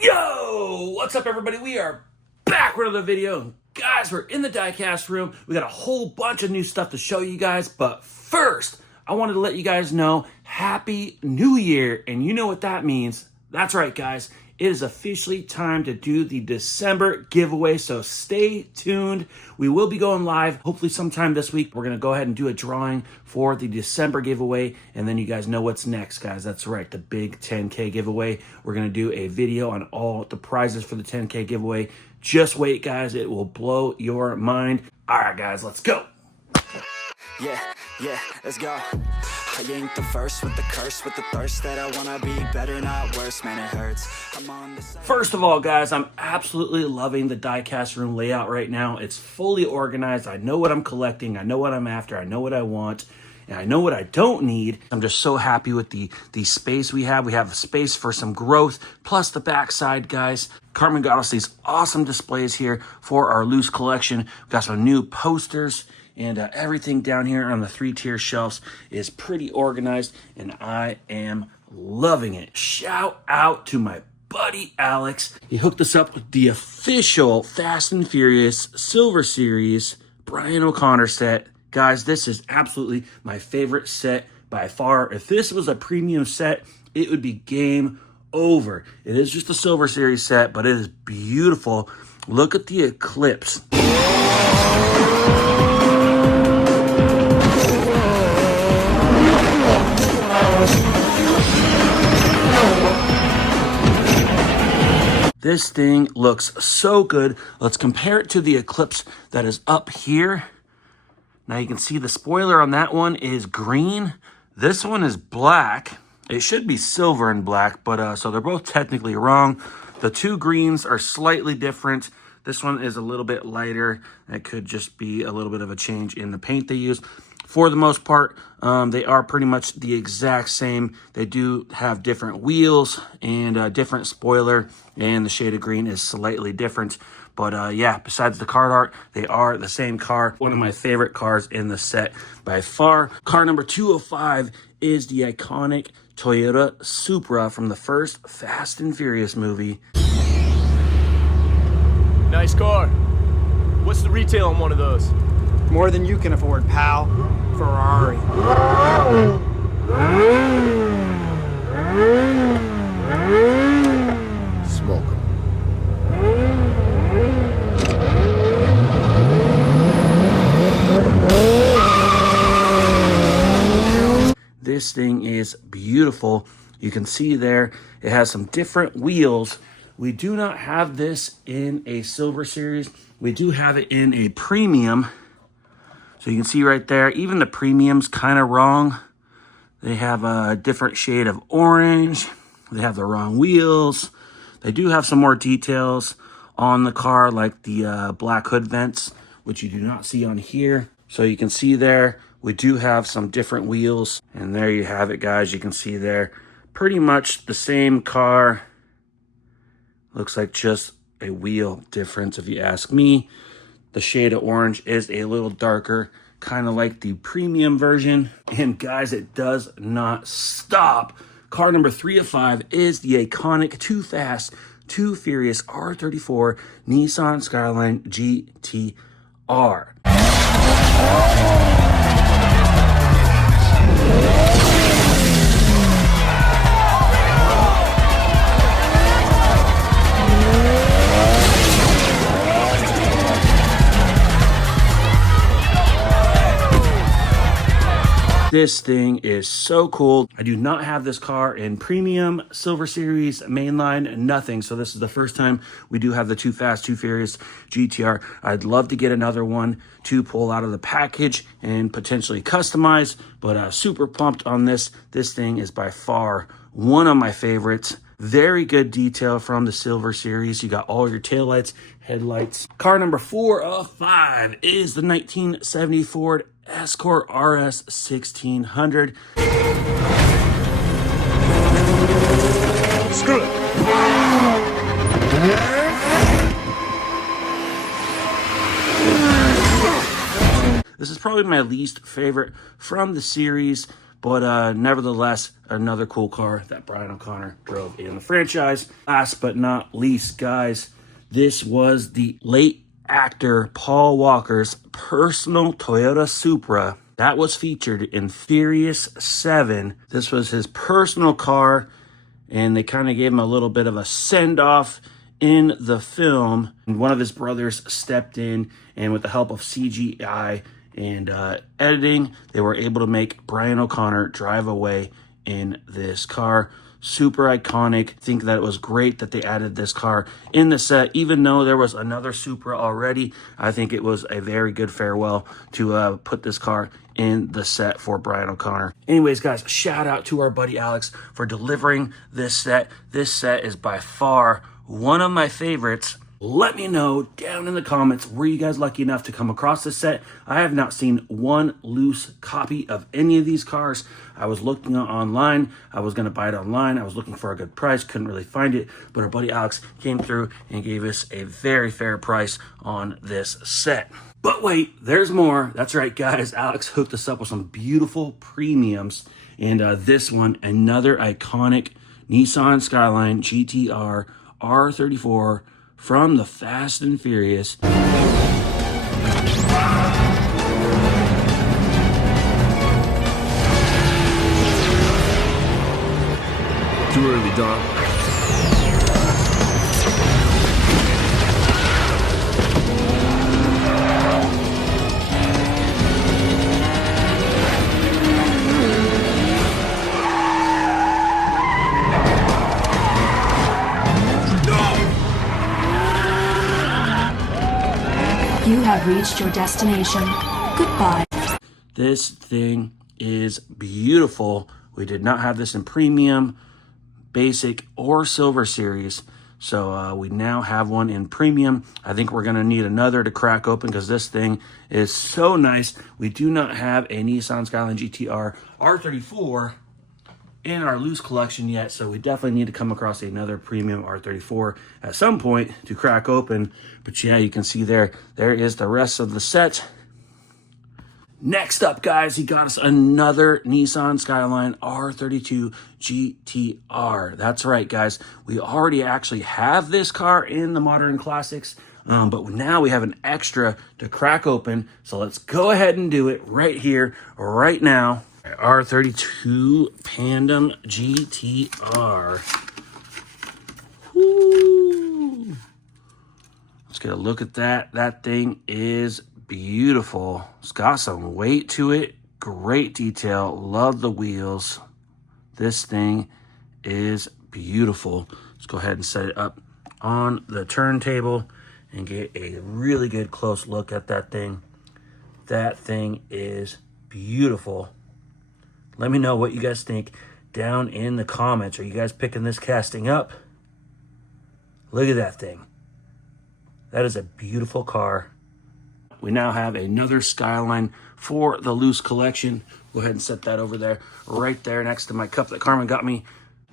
Yo, what's up everybody? We are back with another video. Guys, we're in the Diecast room. We got a whole bunch of new stuff to show you guys, but first, I wanted to let you guys know Happy New Year, and you know what that means. That's right, guys. It is officially time to do the December giveaway, so stay tuned. We will be going live, hopefully sometime this week. We're going to go ahead and do a drawing for the December giveaway, and then you guys know what's next, guys. That's right, the big 10K giveaway. We're going to do a video on all the prizes for the 10K giveaway. Just wait, guys. It will blow your mind. All right, guys, let's go. Yeah, let's go. I ain't the first with the curse, with the thirst that I wanna be better, not worse, man, it hurts. I'm on the First of all, guys, I'm absolutely loving the Diecast room layout right now. It's fully organized. I know what I'm collecting. I know what I'm after. I know what I want. And I know what I don't need. I'm just so happy with the space we have. We have space for some growth, plus the backside, guys. Karmen got us these awesome displays here for our loose collection. We've got some new posters. And everything down here on the 3-tier shelves is pretty organized, and I am loving it. Shout out to my buddy Alex. He hooked us up with the official Fast and Furious Silver Series Brian O'Connor set. Guys, this is absolutely my favorite set by far. If this was a premium set, it would be game over. It is just a Silver Series set, but it is beautiful. Look at the Eclipse. This thing looks so good. Let's compare it to the Eclipse that is up here. Now you can see the spoiler on that one is green. This one is black. It should be silver and black, but so they're both technically wrong. The two greens are slightly different. This one is a little bit lighter. That could just be a little bit of a change in the paint they use. For the most part, they are pretty much the exact same. They do have different wheels and a different spoiler, and the shade of green is slightly different. But yeah, besides the card art, they are the same car. One of my favorite cars in the set by far. Car number 205 is the iconic Toyota Supra from the first Fast and Furious movie. Nice car. What's the retail on one of those? More than you can afford, pal. Ferrari. Smoke 'em. This thing is beautiful. You can see there, it has some different wheels. We do not have this in a Silver Series. We do have it in a premium. So you can see right there, even the premium's kind of wrong. They have a different shade of orange. They have the wrong wheels. They do have some more details on the car, like the black hood vents, which you do not see on here. So you can see there, we do have some different wheels. And there you have it, guys. You can see there, pretty much the same car. Looks like just a wheel difference, if you ask me. The shade of orange is a little darker, kind of like the premium version. And guys, it does not stop. Car number 305 is the iconic Too Fast, Too Furious R34 Nissan Skyline GTR. This thing is so cool. I do not have this car in premium, Silver Series, mainline, nothing. So this is the first time we do have the Too Fast, Too Furious GTR. I'd love to get another one to pull out of the package and potentially customize, but super pumped on this. This thing is by far one of my favorites. Very good detail from the Silver Series. You got all your taillights, headlights. Car number 405 is the 1970 Ford Escort RS 1600. Screw it. This is probably my least favorite from the series, But nevertheless, another cool car that Brian O'Connor drove in the franchise. Last but not least, guys, this was the late actor Paul Walker's personal Toyota Supra that was featured in Furious 7. This was his personal car, and they kind of gave him a little bit of a send-off in the film. And one of his brothers stepped in, and with the help of CGI and editing, they were able to make Brian O'Connor drive away in this car. Super iconic. Think that it was great that they added this car in the set, even though there was another Supra already. I think it was a very good farewell to put this car in the set for Brian O'Connor. Anyways, guys, shout out to our buddy Alex for delivering this set. This set is by far one of my favorites. Let me know down in the comments, were you guys lucky enough to come across this set? I have not seen one loose copy of any of these cars. I was looking online. I was going to buy it online. I was looking for a good price. Couldn't really find it. But our buddy Alex came through and gave us a very fair price on this set. But wait, there's more. That's right, guys. Alex hooked us up with some beautiful premiums. And this one, another iconic Nissan Skyline GTR R34 from the Fast and Furious. Too early, Don. You have reached your destination. Goodbye. This thing is beautiful. We did not have this in premium, basic, or silver series. So we now have one in premium. I think we're going to need another to crack open because this thing is so nice. We do not have a Nissan Skyline GTR R34 in our loose collection yet, so we definitely need to come across another premium R34 at some point to crack open. But yeah, you can see there is the rest of the set. Next up, guys, he got us another Nissan Skyline R32 GTR. That's right, guys. We already actually have this car in the Modern Classics, but now we have an extra to crack open. So let's go ahead and do it right here, right now. R32 Pandem GTR. Woo. Let's get a look at that. That thing is beautiful. It's got some weight to it. Great detail. Love the wheels. This thing is beautiful. Let's go ahead and set it up on the turntable and get a really good close look at that thing. That thing is beautiful. Let me know what you guys think down in the comments. Are you guys picking this casting up? Look at that thing. That is a beautiful car. We now have another Skyline for the loose collection. Go ahead and set that over there, right there next to my cup that Karmen got me.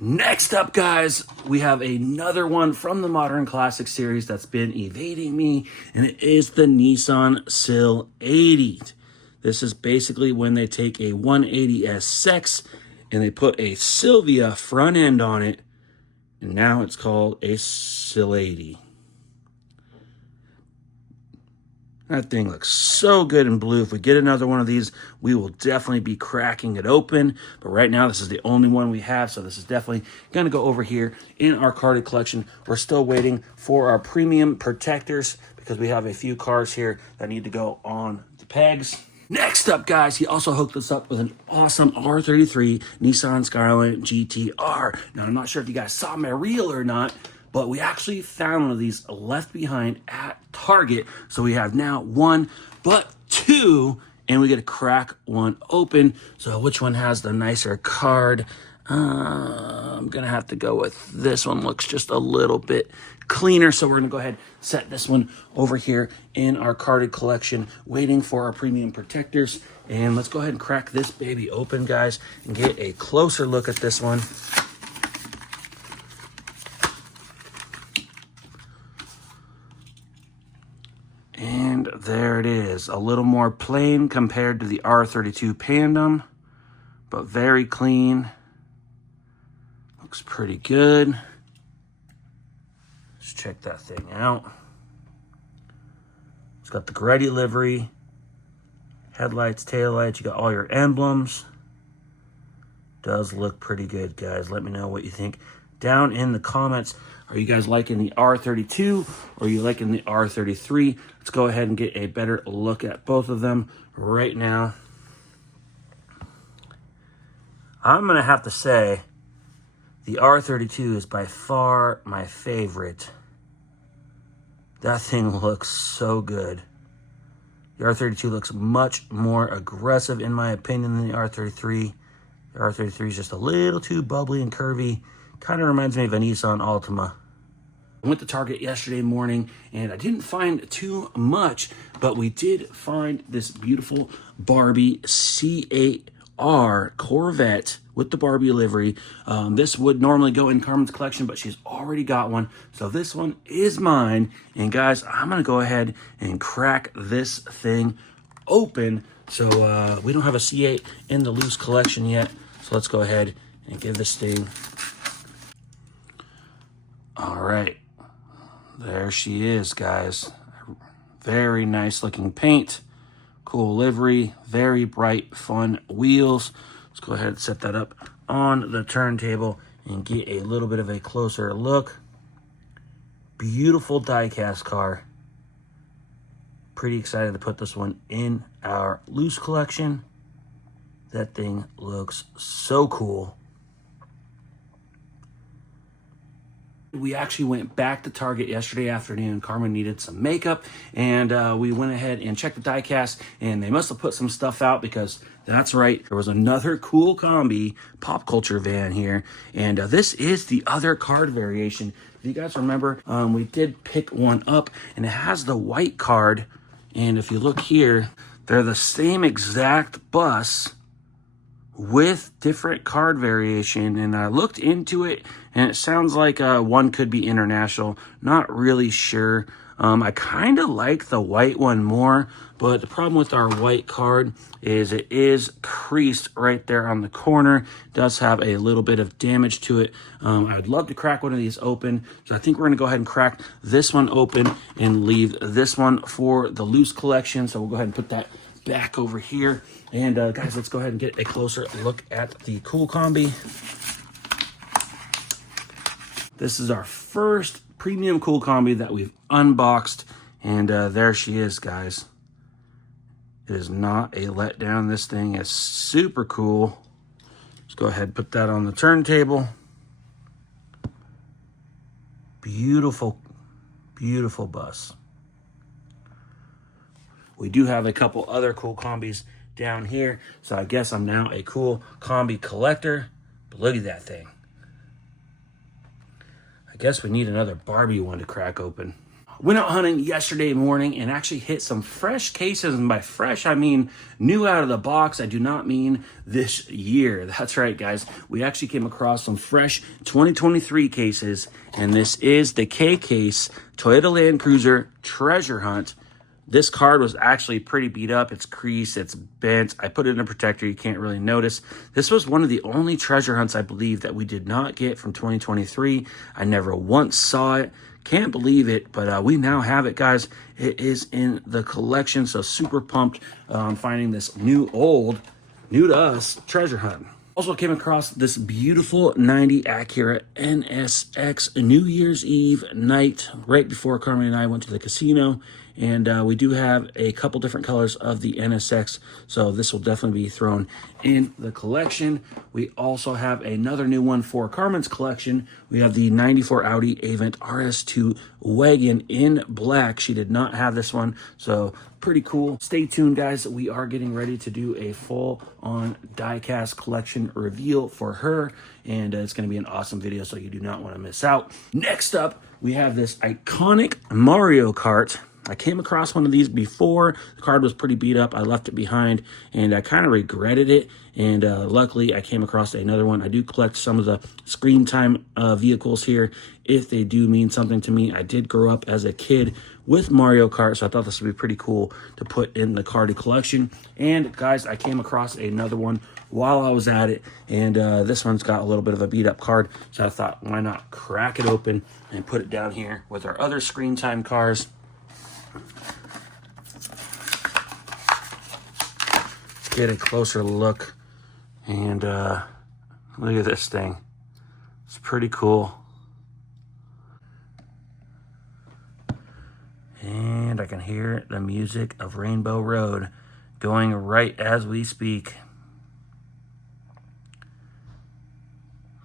Next up, guys, we have another one from the Modern Classic series that's been evading me, and it is the Nissan Sil 80. This is basically when they take a 180S Sex and they put a Silvia front end on it, and now it's called a Sil 80. That thing looks so good in blue. If we get another one of these, we will definitely be cracking it open. But right now, this is the only one we have, so this is definitely going to go over here in our carded collection. We're still waiting for our premium protectors because we have a few cars here that need to go on the pegs. Next up, guys, he also hooked us up with an awesome R33 Nissan Skyline GTR. Now, I'm not sure if you guys saw my reel or not, but we actually found one of these left behind at Target. So we have now one, but two, and we get to crack one open. So which one has the nicer card? I'm going to have to go with this one. Looks just a little bit cleaner. So we're going to go ahead and set this one over here in our carded collection, waiting for our premium protectors. And let's go ahead and crack this baby open, guys, and get a closer look at this one. And there it is, a little more plain compared to the R32 Pandem, but very clean. Looks pretty good. Let's check that thing out. It's got the Gretti livery, headlights, taillights. You got all your emblems. Does look pretty good, guys. Let me know what you think down in the comments. Are you guys liking the R32 or are you liking the R33? Let's go ahead and get a better look at both of them right now. I'm going to have to say the R32 is by far my favorite. That thing looks so good. The R32 looks much more aggressive in my opinion than the R33. The R33 is just a little too bubbly and curvy. Kind of reminds me of a Nissan Altima. I went to Target yesterday morning and I didn't find too much, but we did find this beautiful Barbie C8R Corvette with the Barbie livery. This would normally go in Karmen's collection, but she's already got one. So this one is mine. And guys, I'm going to go ahead and crack this thing open. So we don't have a C8 in the loose collection yet. So let's go ahead and give this thing. All right. There she is, guys. Very nice looking paint. Cool livery. Very bright, fun wheels. Let's go ahead and set that up on the turntable and get a little bit of a closer look. Beautiful diecast car. Pretty excited to put this one in our loose collection. That thing looks so cool. We actually went back to Target yesterday afternoon. Karmen needed some makeup, and we went ahead and checked the diecast, and they must have put some stuff out because that's right, there was another cool Combi pop culture van here, and this is the other card variation. If you guys remember, we did pick one up, and it has the white card, and if you look here, they're the same exact bus with different card variation, and I looked into it and it sounds like one could be international. Not really sure. I kind of like the white one more, but the problem with our white card is it is creased right there on the corner. It does have a little bit of damage to it. I'd love to crack one of these open, so I think we're gonna go ahead and crack this one open and leave this one for the loose collection. So we'll go ahead and put that back over here. And guys, let's go ahead and get a closer look at the cool Combi. This is our first premium cool Combi that we've unboxed, and there she is, guys. It is not a letdown. This thing is super cool. Let's go ahead and put that on the turntable. Beautiful, beautiful bus. We do have a couple other cool Combis down here, so I guess I'm now a cool Combi collector. But look at that thing. I guess we need another Barbie one to crack open. Went out hunting yesterday morning and actually hit some fresh cases, and by fresh I mean new out of the box. I do not mean this year. That's right, guys. We actually came across some fresh 2023 cases, and this is the K Case Toyota Land Cruiser Treasure Hunt. This card was actually pretty beat up. It's creased, it's bent. I put it in a protector, you can't really notice. This was one of the only treasure hunts, I believe, that we did not get from 2023. I never once saw it. Can't believe it, but we now have it, guys. It is in the collection, so super pumped on finding this new to us treasure hunt. Also came across this beautiful 90 Acura NSX New Year's Eve night right before Karmen and I went to the casino. And we do have a couple different colors of the NSX, so this will definitely be thrown in the collection. We also have another new one for Karmen's collection. We have the 94 Audi Avant RS2 wagon in black. She did not have this one, so pretty cool. Stay tuned, guys. We are getting ready to do a full-on diecast collection reveal for her, and it's going to be an awesome video, so you do not want to miss out. Next up, we have this iconic Mario Kart I came across one of these before. The card was pretty beat up. I left it behind, and I kind of regretted it. And luckily, I came across another one. I do collect some of the screen time vehicles here, if they do mean something to me. I did grow up as a kid with Mario Kart, so I thought this would be pretty cool to put in the carded collection. And guys, I came across another one while I was at it, and this one's got a little bit of a beat up card, so I thought, why not crack it open and put it down here with our other screen time cars. Get a closer look, and look at this thing. It's pretty cool. And I can hear the music of Rainbow Road going right as we speak.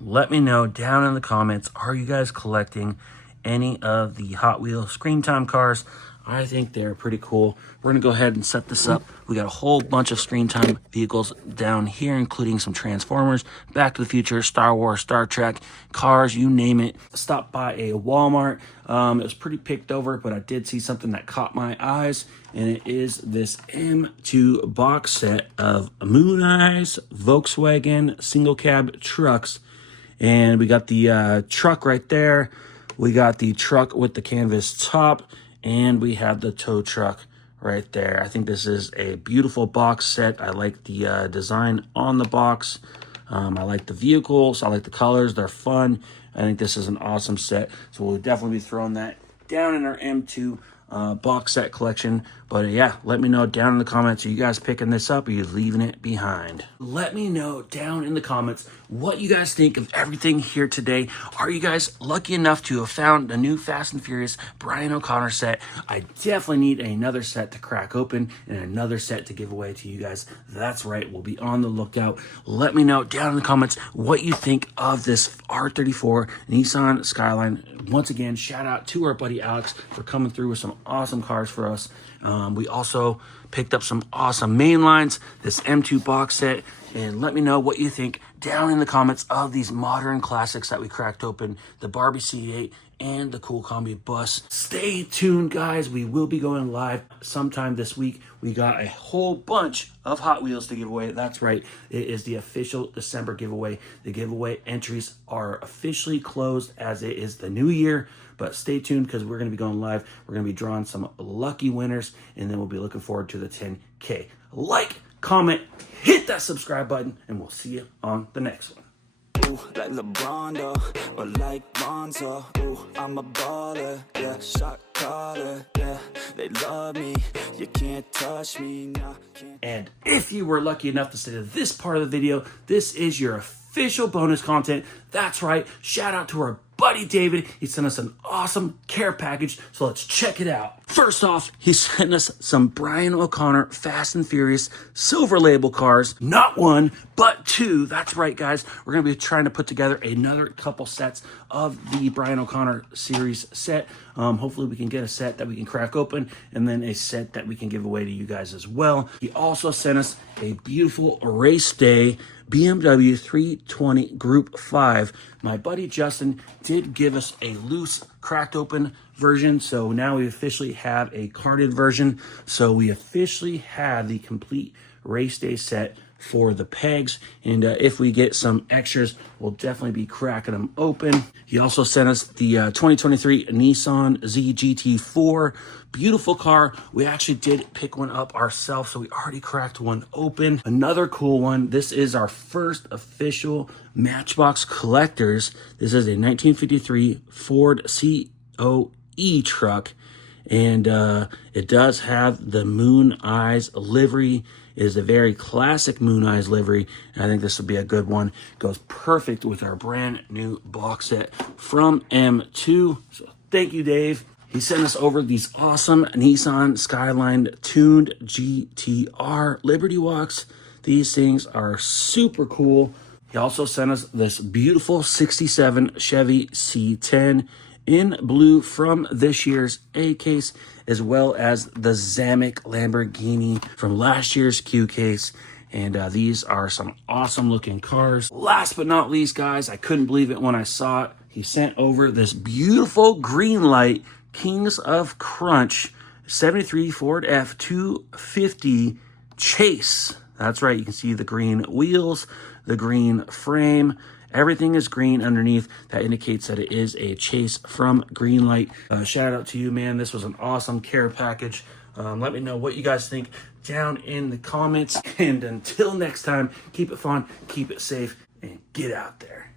Let me know down in the comments, are you guys collecting any of the Hot Wheels Screen Time cars? I think they're pretty cool. We're going to go ahead and set this up. We got a whole bunch of Screen Time vehicles down here, including some Transformers, Back to the Future, Star Wars, Star Trek, cars, you name it. Stopped by a Walmart. It was pretty picked over, but I did see something that caught my eyes, and it is this M2 box set of Moon Eyes Volkswagen single cab trucks. And we got the truck right there. We got the truck with the canvas top, and we have the tow truck right there. I think this is a beautiful box set. I like the design on the box. I like the vehicles. I like the colors. They're fun. I think this is an awesome set. So we'll definitely be throwing that down in our M2 box set collection. But yeah, let me know down in the comments, are you guys picking this up or are you leaving it behind? Let me know down in the comments what you guys think of everything here today. Are you guys lucky enough to have found the new Fast and Furious Brian O'Connor set? I definitely need another set to crack open and another set to give away to you guys. That's right, we'll be on the lookout. Let me know down in the comments what you think of this R34 Nissan Skyline. Once again, shout out to our buddy Alex for coming through with some awesome cars for us. We also picked up some awesome main lines, this M2 box set, and let me know what you think down in the comments of these modern classics that we cracked open, the Barbie C8 and the cool Combi bus. Stay tuned, guys. We will be going live sometime this week. We got a whole bunch of Hot Wheels to give away. That's right. It is the official December giveaway. The giveaway entries are officially closed as it is the new year. But stay tuned because we're going to be going live. We're going to be drawing some lucky winners, and then we'll be looking forward to the 10K. Like, comment, hit that subscribe button, and we'll see you on the next one. Ooh, like LeBron, though, or like Bonzo. Ooh, I'm a baller, yeah, shot caller, yeah. They love me, you can't touch me, nah, can't. And if you were lucky enough to stay to this part of the video, this is your official bonus content. That's right, shout out to our buddy David. He sent us an awesome care package, so let's check it out. First off, he sent us some Brian O'Connor Fast and Furious silver label cars. Not one, but two. That's right, guys. We're going to be trying to put together another couple sets of the Brian O'Connor series set. Hopefully we can get a set that we can crack open and then a set that we can give away to you guys as well. He also sent us a beautiful race day BMW 320 Group 5. My buddy Justin did give us a loose, cracked open version, so now we officially have a carded version. So we officially have the complete race day set for the pegs, and if we get some extras, we'll definitely be cracking them open. He also sent us the 2023 Nissan Z GT4. Beautiful car. We actually did pick one up ourselves, so we already cracked one open. Another cool one. This is our first official Matchbox Collectors. This is a 1953 Ford COE truck, and it does have the Moon Eyes livery. It is a very classic Moon Eyes livery, and I think this will be a good one. Goes perfect with our brand new box set from M2. So thank you, Dave. He sent us over these awesome Nissan Skyline tuned GTR Liberty Walks. These things are super cool. He also sent us this beautiful 67 Chevy C10 in blue from this year's A case, as well as the Zamek Lamborghini from last year's Q case. And these are some awesome looking cars. Last but not least, guys, I couldn't believe it when I saw it. He sent over this beautiful green light Kings of Crunch 73 Ford F-250 Chase. That's right, you can see the green wheels, the green frame. Everything is green underneath. That indicates that it is a Chase from Greenlight. Shout out to you, man. This was an awesome care package. Let me know what you guys think down in the comments. And until next time, keep it fun, keep it safe, and get out there.